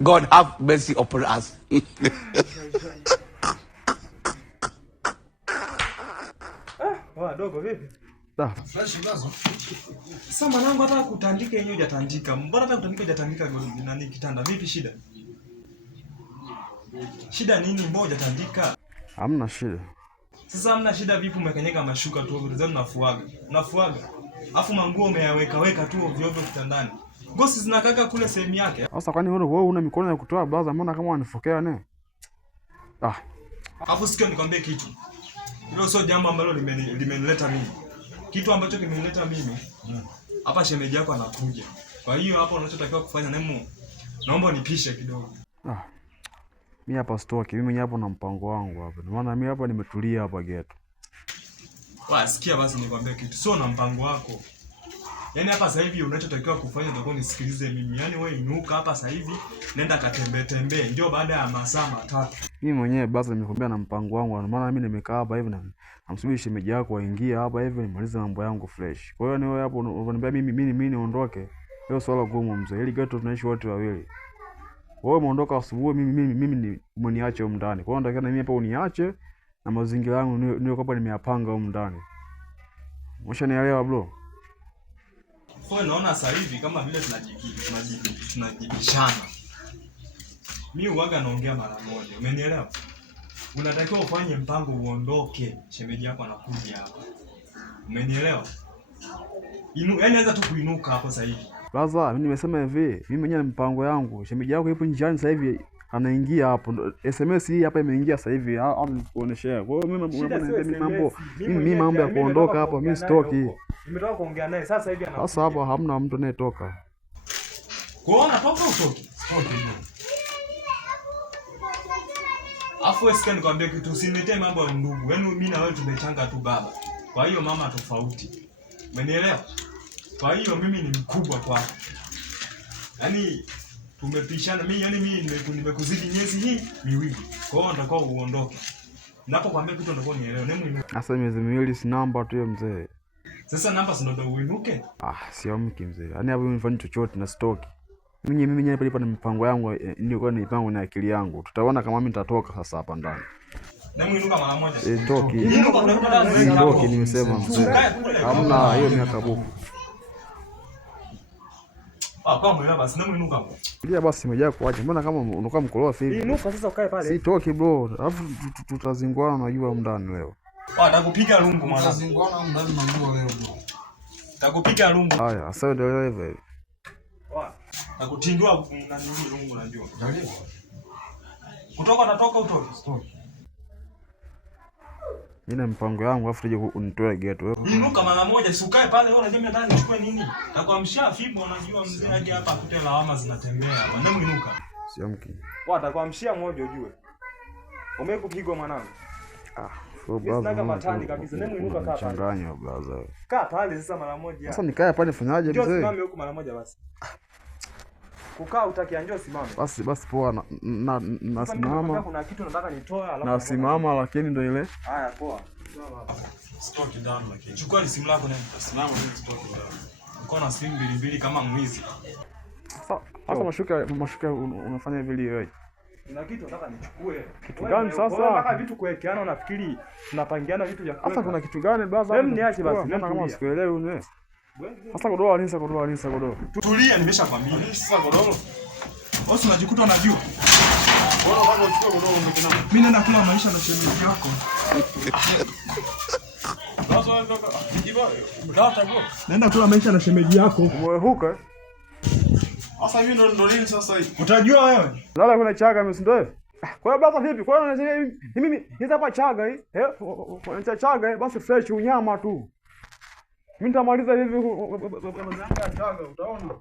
God have mercy upon us. Dogo vipi? Fresh blazo. Sasa mwanangu hata kutandika yenyewe hujatandika. Mbona hata kutandika hujatandika nani kitanda? Vipi shida? Shida nini mbona hujatandika? Hamna shida. Sasa hamna shida vipi umekanyega mashuka tu ovyo unafuaga. Unafuaga. Alafu manguo umeyaweka tu ovyo ovyo kitandani. Ngosi zinakaka kule sehemu yake. Sasa kwani wewe una mikono ya kutoa blaza, mbona kama wanifokea ne? Alafu sikio nikwambie kitu. Hilo sio jambo ambalo limenileta mimi. Kitu ambacho kimenileta mimi hapa, shemeji yako anakuja. Kwa hiyo hapo unachotakiwa kufanya naomba unipishe kidogo. Mimi hapa stoki, mimi hapo na mpango wangu hapa. Maana mimi hapa nimetulia hapa ghetto. Sikia basi nikwambie kitu. Sio na mpango wako. Yaani hapa sasa hivi unachotakiwa kufanya ndio nisikilize mimi. Yaani wewe inuka hapa sasa hivi, nenda katembee. Ndio baada ya masaa matatu. Mimi mwenyewe basi nimekwambia na mpango wangu. Maana mimi nimekaa hapa hivi na namsubiri shemeji yako aingie hapa hivi nimalize mambo yangu fresh. Kwa hiyo ni wewe hapo unaniambia mimi niondoke. Hiyo swala gumu mzee. Ili ghetto tunaishi wote wawili. Wewe umeondoka asubuhi, mimi umeniacha huko ndani. Kwa hiyo nataka na mimi hapa uniache na mazingira yangu ndio hapa nimeyapanga huko ndani. Umeshanielewa bro? Kwa naona sasa hivi kama vile tunajibishana. Mimi huaga naongea mara moja. Umenielewa? Unatakiwa ufanye mpango uondoke. Shemeji yako anakuja hapa. Umenielewa? Yaani anza tu kuinuka hapo sasa hivi. Blaza, mimi nimesema hivi, mimi mwenyewe mpango yangu. Shemeji yako ipo njiani sasa hivi anaingia hapo. SMS hii hapa imeingia sasa hivi. Au nikuoneshea. Kwa hiyo mimi mambo ya kuondoka hapa mimi stoki. Nimetoka kuongea naye sasa hivi anakuja. Sasa hapa hamna mtu anayetoka. Kuona toka utoki. Afu wewe nikwambie kitu, usiniletee mambo ya ndugu. Yaani mimi na wewe tumechanga tu baba. Kwa hiyo mama tofauti. Umenielewa? Kwa hiyo mimi ni mkubwa kwako. Yaani tumepishana mimi nimekuzidi miezi hii miwili. Kwa hiyo nataka uondoke. Ninapokuambia kitu nataka unielewe. Sasa miezi miwili si namba tu mzee. Sasa namba si ndio uinuke? Sio mki mzee. Yaani hapo mimi nifanye chochote na stoki. Mimi hapa na mipango yangu ndio kwa mipango na akili yangu. Tutaona kama mimi nitatoka sasa hapa ndani. Na muinuka mara moja. Stoki. Stoki nimesema mzee. Hamna hiyo miaka buku. Kwa mwela basi na muinuka hapo. Ndio basi meja kuacha. Mbona kama unakuwa mkorofi hivi? Inuka sasa ukae pale. Si toki bro. Alafu tutazingwana unajua ndani leo. Atakupiga lungu mwana. Tutazingwana ndani unajua leo bro. Atakupiga lungu. Haya, sasa ndio hivyo. Nakutindua na nini lungu unajua. Ndio. Kutoka natoka utoke. Stop. Mimi mpango yangu afu tuje unitoe ghetto. Inuka mara moja, si ukae pale wewe unajua mimi nataka nichukue nini? Atakwamsha fimbo unajua mzee aje hapa akute lawama zinatembea hapa. Ndio inuka. Sio mki. Atakwamshia moja ujue. Umekupigwa mwanangu. Sina matani kabisa. Ndio inuka kaa pale. Changanya blaza. Kaa pale sasa mara moja. Sasa nikae pale nifanyaje mzee? Njoo simame huko mara moja basi. Kukaa utakianjoo simame. Basi poa nasimama. Kuna kitu nataka nitoe alafu nasimama lakini ndio ile. Haya poa. Stock down lakini. Chukua simu lako nenda. Simama ndio stock down. Uko na simu mbili kama mwizi. Sasa mashuka unafanya vile wewe. Kuna kitu nataka nichukue. Kitu gani sasa? Nataka vitu kuwekeana unafikiri tunapangiana vitu vya sasa kuna kitu gani blaza? Hem niache basi. Mbona kama sikuelewi wewe? Sasa godoro. Tulia nimeshakwambia. Sasa godoro. Bosi unajikuta unajua. Bora kama uchukue godoro ndio kina. Mimi nenda kula maisha na shemeji yako. Nenda kula maisha na shemeji yako. Umehuka? Sasa hivi ndo nini sasa hivi? Utajua wewe. Lala kuna chaga mimi si ndio? Kwa hiyo basi vipi? Kwa hiyo mimi hizi hapa chaga hii. Kwa chaga basi fresh unyama tu. Mimi nitamaliza hivi chaga utaona.